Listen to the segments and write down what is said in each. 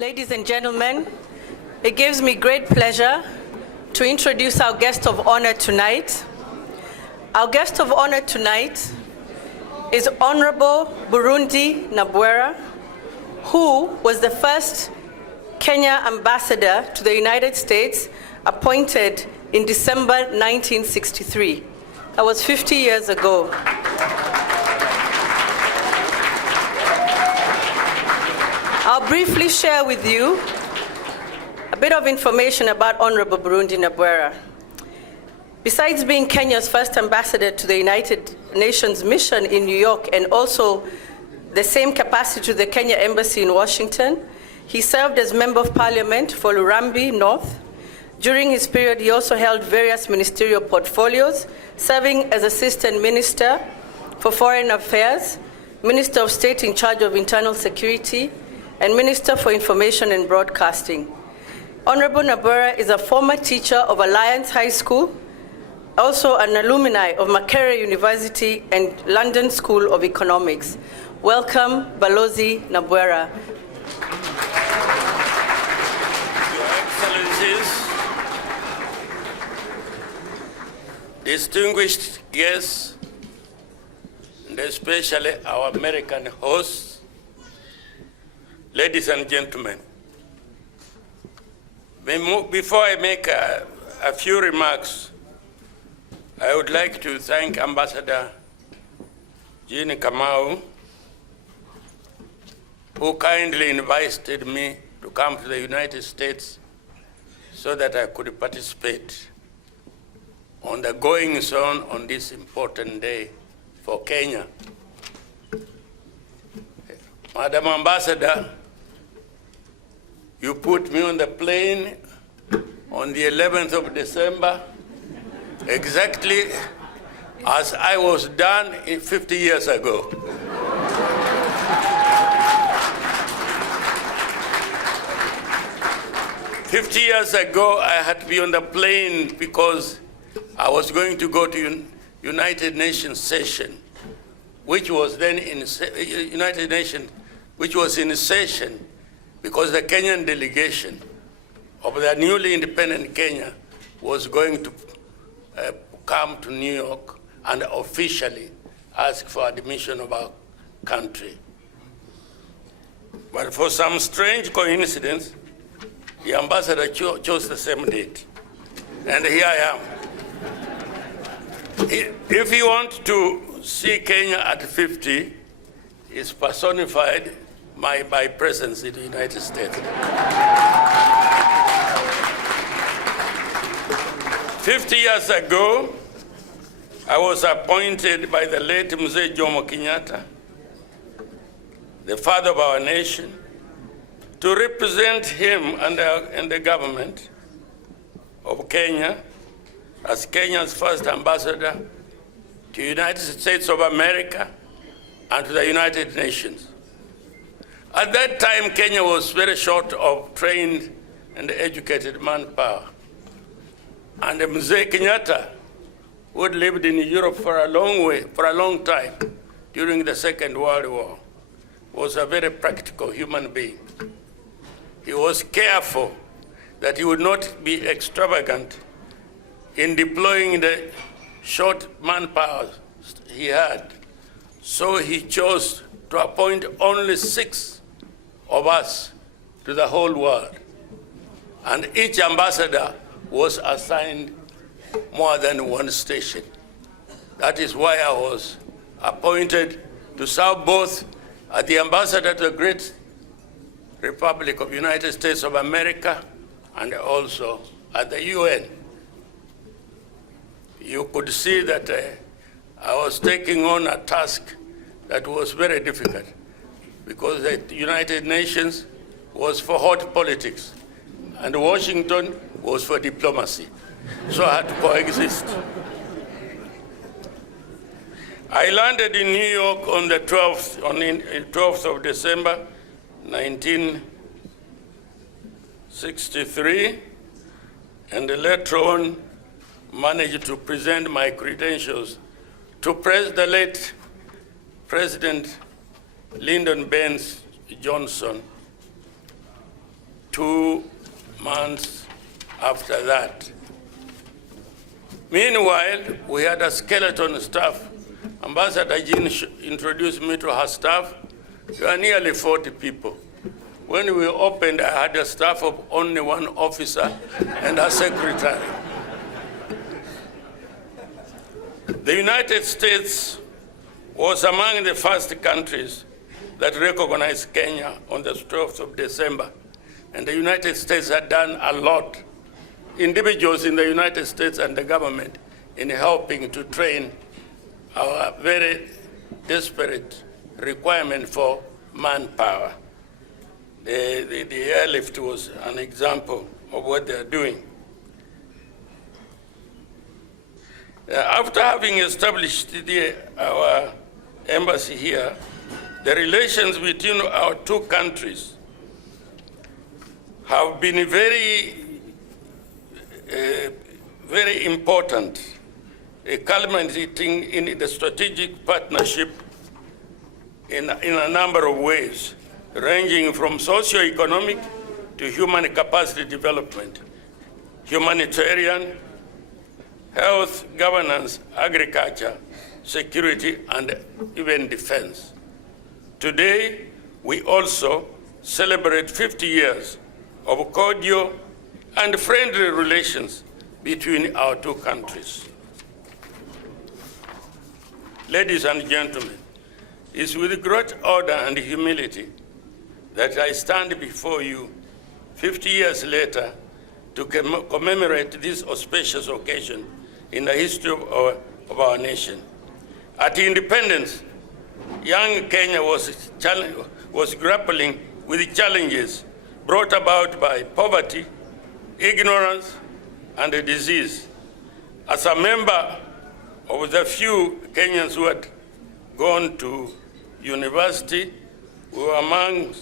Ladies and gentlemen, it gives me great pleasure to introduce our guest of honor tonight. Our guest of honor tonight is Honorable Burudi Nabwera, who was the first Kenya ambassador to the United States, appointed in December 1963. That was 50 years ago. I'll briefly share with you a bit of information about Honorable Burudi Nabwera. Besides being Kenya's first ambassador to the United Nations mission in New York and also the same capacity to the Kenya Embassy in Washington, he served as Member of Parliament for Lurambi North. During his period, he also held various ministerial portfolios, serving as Assistant Minister for Foreign Affairs, Minister of State in charge of Internal Security, and Minister for Information and Broadcasting. Honorable Nabwera is a former teacher of Alliance High School, also an alumni of Makerere University and London School of Economics. Welcome, Balozi Nabwera. Your Excellencies, distinguished guests, and especially our American hosts, ladies and gentlemen, before I make a few remarks, I would like to thank Ambassador Jean Kamau, who kindly invited me to come to the United States so that I could participate on the goings-on on this important day for Kenya. Madam Ambassador, you put me on the plane on the 11th of December, exactly as I was done 50 years ago. "50 years ago, I had to be on the plane because I was going to go to United Nations session, which was then in United Nations, which was in session because the Kenyan delegation of the newly independent Kenya was going to come to New York and officially ask for admission of our country. But for some strange coincidence, the ambassador chose the same date, and here I am. If you want to see Kenya at 50, it's personified by presence in the United States. 50 years ago, I was appointed by the late Mzee Jomo Kenyatta, the father of our nation, to represent him and the government of Kenya as Kenya's first ambassador to the United States of America and to the United Nations. At that time, Kenya was very short of trained and educated manpower. And Mzee Kenyatta, who had lived in Europe for a long time during the Second World War, was a very practical human being. He was careful that he would not be extravagant in deploying the short manpower he had. So he chose to appoint only 6 of us to the whole world. And each ambassador was assigned more than one station. That is why I was appointed to serve both as the ambassador to the great Republic of the United States of America and also at the UN. You could see that I was taking on a task that was very difficult because the United Nations was for hot politics and Washington was for diplomacy. So I had to coexist. I landed in New York on the 12th of December, 1963, and later on managed to present my credentials to the late President Lyndon Baines Johnson, 2 months after that. Meanwhile, we had a skeleton staff. Ambassador Jean introduced me to her staff. We were nearly 40 people. When we opened, I had a staff of only 1 officer and a secretary. The United States was among the first countries that recognized Kenya on the 12th of December. And the United States had done a lot, individuals in the United States and the government, in helping to train our very desperate requirement for manpower. The airlift was an example of what they're doing. After having established our embassy here, the relations between our 2 countries have been very important, culminating in the strategic partnership in a number of ways, ranging from socio-economic to human capacity development, humanitarian, health, governance, agriculture, security, and even defense. Today, we also celebrate 50 years of cordial and friendly relations between our 2 countries. Ladies and gentlemen, it's with great honor and humility that I stand before you 50 years later to commemorate this auspicious occasion in the history of our nation. At independence, young Kenya was grappling with challenges brought about by poverty, ignorance, and a disease. As a member of the few Kenyans who had gone to university, I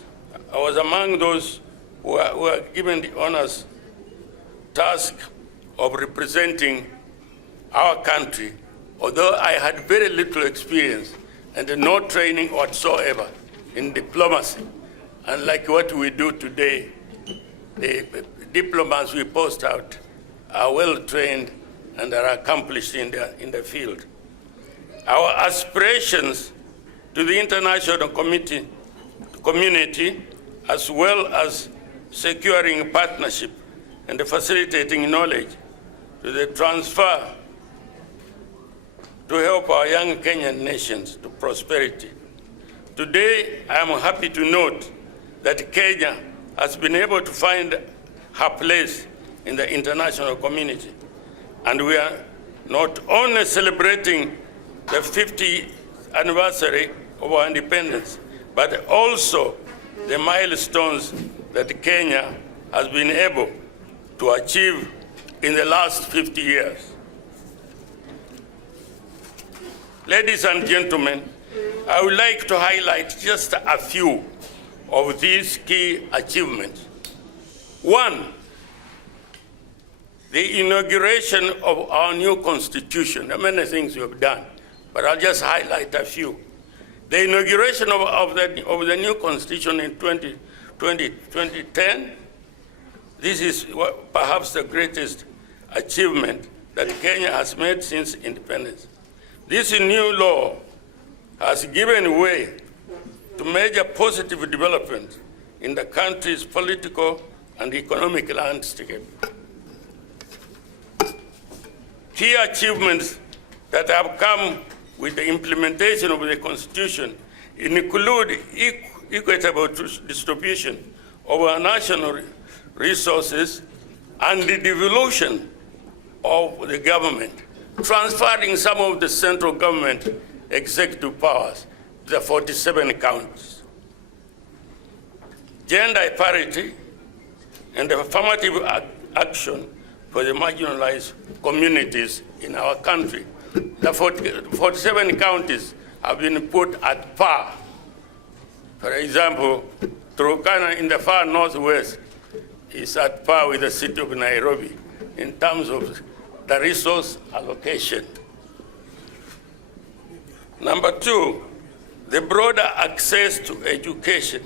was among those who were given the honors task of representing our country, although I had very little experience and no training whatsoever in diplomacy. Unlike what we do today, the diplomats we post out are well trained and are accomplished in the field. Our aspirations to the international community, as well as securing partnership and facilitating knowledge to the transfer to help our young Kenyan nations to prosperity. Today, I am happy to note that Kenya has been able to find her place in the international community. And we are not only celebrating the 50th anniversary of our independence, but also the milestones that Kenya has been able to achieve in the last 50 years. Ladies and gentlemen, I would like to highlight just a few of these key achievements. 1, the inauguration of our new constitution. There are many things we have done, but I'll just highlight a few. The inauguration of the new constitution in 2010, this is perhaps the greatest achievement that Kenya has made since independence. This new law has given way to major positive developments in the country's political and economic landscape. Key achievements that have come with the implementation of the Constitution include equitable distribution of our national resources and the devolution of the government, transferring some of the central government executive powers to the 47 counties. Gender parity and affirmative action for the marginalized communities in our country. The 47 counties have been put at par. For example, Turkana in the far northwest is at par with the city of Nairobi in terms of the resource allocation. Number 2, the broader access to education.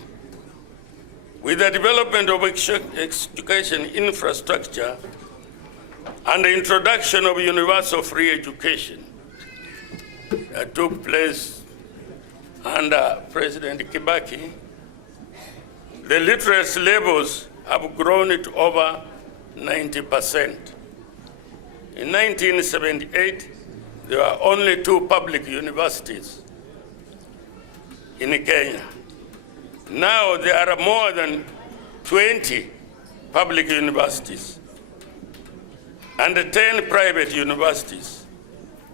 With the development of education infrastructure and the introduction of universal free education that took place under President Kibaki, the literacy levels have grown to over 90%. In 1978, there were only 2 public universities in Kenya. Now there are more than 20 public universities and 10 private universities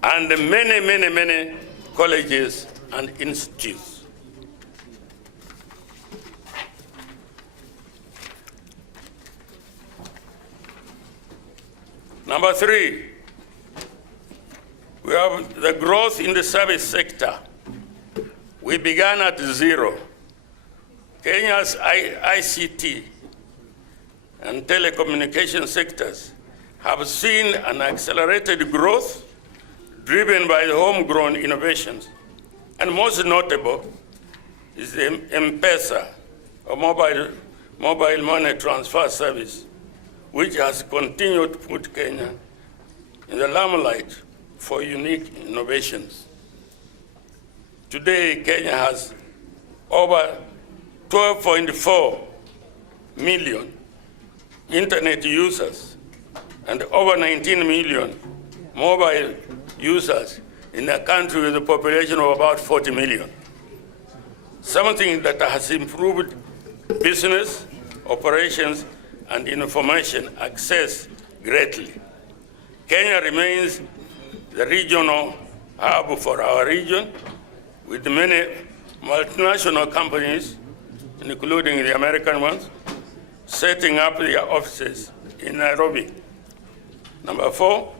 and many colleges and institutes. Number 3, we have the growth in the service sector. We began at 0. Kenya's ICT and telecommunication sectors have seen an accelerated growth driven by the homegrown innovations. And most notable is the M-Pesa, or mobile money transfer service, which has continued to put Kenya in the limelight for unique innovations. Today, Kenya has over 12.4 million internet users and over 19 million mobile users in a country with a population of about 40 million. Something that has improved business, operations, and information access greatly. Kenya remains the regional hub for our region, with many multinational companies, including the American ones, setting up their offices in Nairobi. Number 4,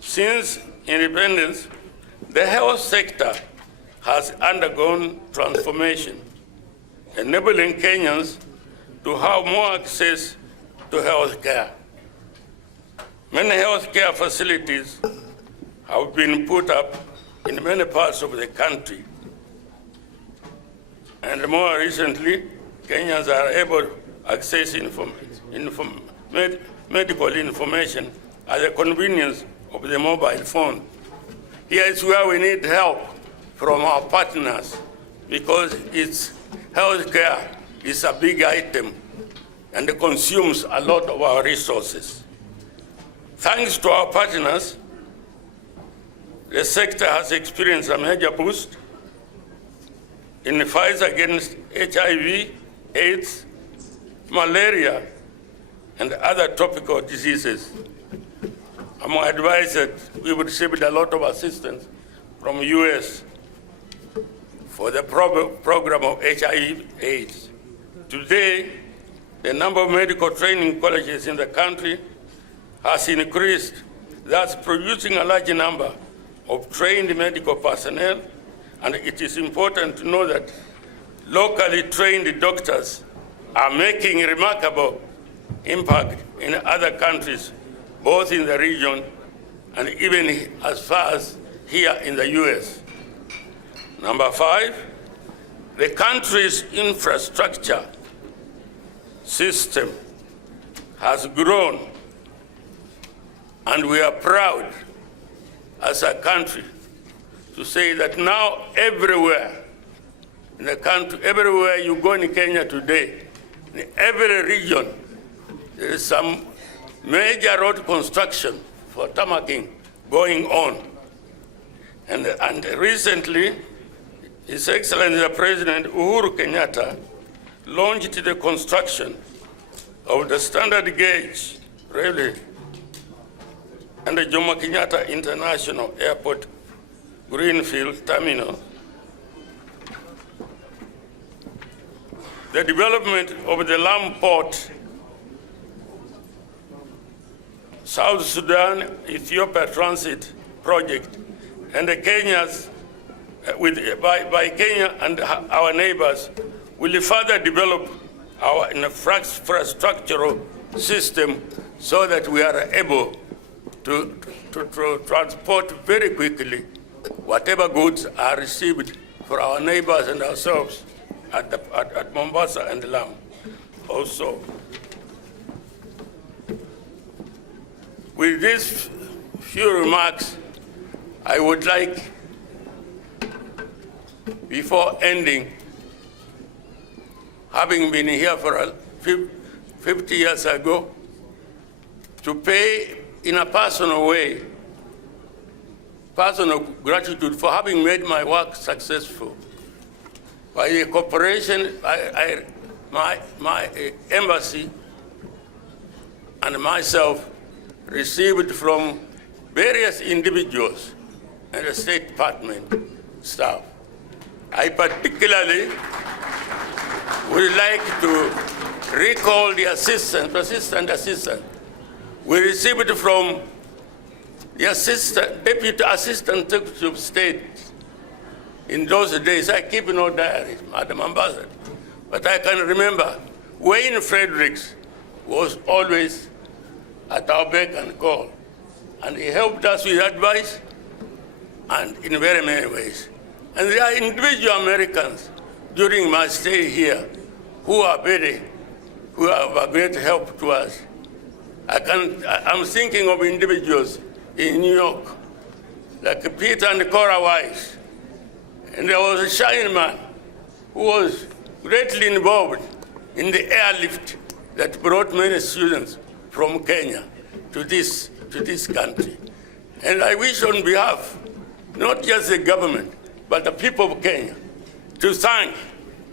since independence, the health sector has undergone transformation, enabling Kenyans to have more access to health care. Many health care facilities have been put up in many parts of the country. And more recently, Kenyans are able to access medical information at the convenience of the mobile phone. Here is where we need help from our partners, because healthcare is a big item and it consumes a lot of our resources. Thanks to our partners, the sector has experienced a major boost in the fight against HIV, AIDS, malaria, and other tropical diseases. I'm advised that we received a lot of assistance from the US for the program of HIV/AIDS. Today, the number of medical training colleges in the country has increased, thus producing a large number of trained medical personnel, and it is important to know that locally trained doctors are making remarkable impact in other countries, both in the region and even as far as here in the US. Number 5, the country's infrastructure system has grown, and we are proud as a country to say that now everywhere in the country, everywhere you go in Kenya today, in every region, there is some major road construction for tarmacking going on. And recently, His Excellency the President Uhuru Kenyatta launched the construction of the standard gauge railway and the Jomo Kenyatta International Airport Greenfield Terminal. The development of the Lamu Port, South Sudan Ethiopia Transit Project, and the Kenyans by Kenya and our neighbors will further develop our infrastructural system so that we are able to transport very quickly whatever goods are received for our neighbors and ourselves at Mombasa and Lamu. also. With these few remarks, I would like, before ending, having been here for 50 years ago, to pay in a personal way, personal gratitude for having made my work successful. By the cooperation, my embassy and myself received from various individuals and the State Department staff. I particularly would like to recall the persistent assistant we received from the Deputy Assistant Secretary of State. In those days, I keep no diaries, Madam Ambassador, but I can remember Wayne Fredericks was always at our beck and call, and he helped us with advice and in very many ways. And there are individual Americans during my stay here who are a great help to us. I'm thinking of individuals in New York, like Peter and Cora Weiss. And there was a Shine man who was greatly involved in the airlift that brought many students from Kenya to this country. And I wish on behalf, not just the government, but the people of Kenya, to thank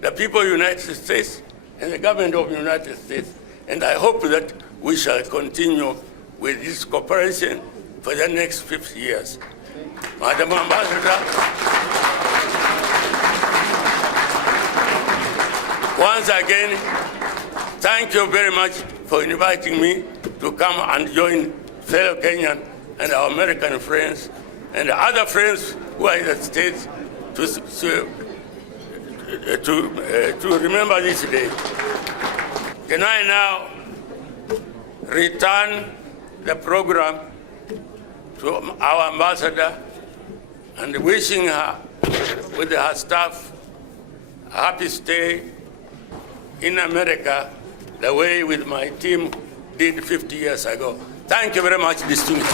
the people of the United States and the government of the United States. And I hope that we shall continue with this cooperation for the next 50 years. Madam Ambassador, once again, thank you very much for inviting me to come and join fellow Kenyan and our American friends and other friends who are in the States to remember this day. Can I now return the program to our ambassador and wishing her with her staff a happy stay in America the way with my team did 50 years ago. Thank you very much, distinguished.